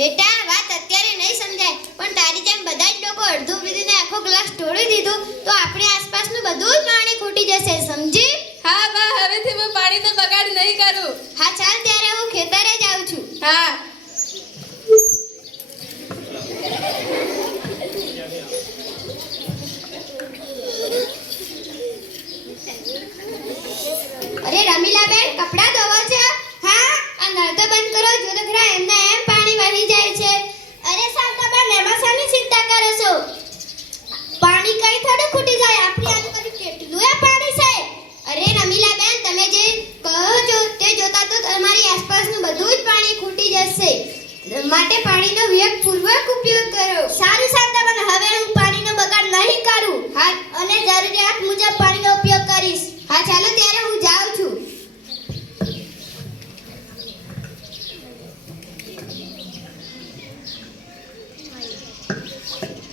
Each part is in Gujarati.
બેટા વાત અત્યારે નહીં સમજાય, પણ તારી જેમ બધા જ લોકો અડધું પીધીને આખો ગ્લાસ ઢોળી દીધું તો આપણી આસપાસનું બધું જ પાણી ખૂટી જશે, સમજી? હા બા, હવેથી હું પાણીનો બગાડ નહીં કરું. હા ચાલ ત્યારે હું ખેતરે જાઉં છું. હા. અરે રમીલાબેન, કપડાં ધોવો છો? હા. આ નળ તો બંધ કરો, જો તો ખરા એમના એમ પાણી વહી જાય છે. અરે શાંતાબેન, એમાં શાની ચિંતા કરો છો? પાણી કઈ થોડું ખૂટી જાય, આપણી આજુબાજુ કેટલું એ પાણી છે. અરે રમીલાબેન, તમે જે કહો છો તે જોતા તો તમારી આસપાસનું બધું જ પાણી ખૂટી જશે, માટે પાણીનો વિવેકપૂર્વક ઉપયોગ કરો. સારું શાંતાબેન, હવે હું પાણીનો બગાડ નહીં કરું. હા, અને જરૂરિયાત મુજબ પાણીનો ઉપયોગ કરીશ. હા ચાલો ત્યારે હું જાઉં છું.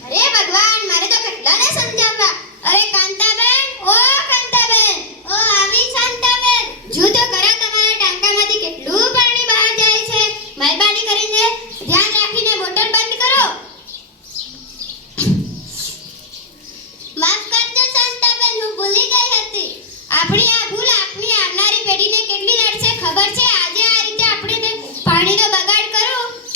અરે ભગવાન, મારે તો કેટલાને સમજાવવા. અરે કાંતાબેન, ઓ કાંતાબેન, ઓ આવી શાંતાબેન, જો તો ખરા તમારા ટાંકામાંથી કેટલું પાણી બહાર જાય છે. મહેરબાની કરીને ધ્યાન રાખીને મોટર બંધ કરો. માફ કરજો શાંતાબેન, હું ભૂલી ગઈ હતી. આપણી આ ભૂલ આપણી આવનારી પેઢીને કેટલી નડશે ખબર છે? આજે આ રીતે આપણે પાણીનો બગાડ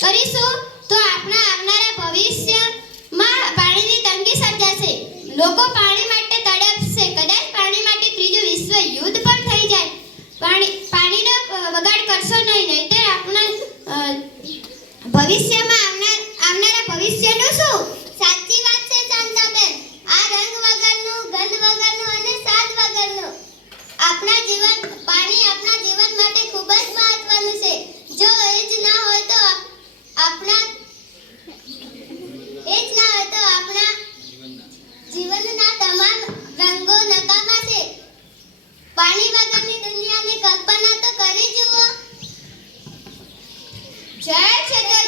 કરીશું તો આપણા આવનારા ભવિષ્યમાં પાણીની તંગી સર્જાશે. લોકો પાણી માટે તડપશે. કદાચ પાણી માટે ત્રીજું વિશ્વ યુદ્ધ પણ થઈ જાય. પાણીનો બગાડ કરશો નહીં, નહીંતર આપણા ભવિષ્યમાં આવનારા ભવિષ્યનું શું? સાચી વાત છે શાંતાબેન. આ રંગ વગરનું, ગંધ વગરનું અને સ્વાદ વગરનું પાણી આપણા જીવન માટે ખૂબ જ મહત્વનું છે. જો એ જ ના હોય તો આપણા જીવનના તમામ રંગો નકામા છે. પાણી વગરની દુનિયાની કલ્પના તો કરી જુઓ. જય ક્ષેત્ર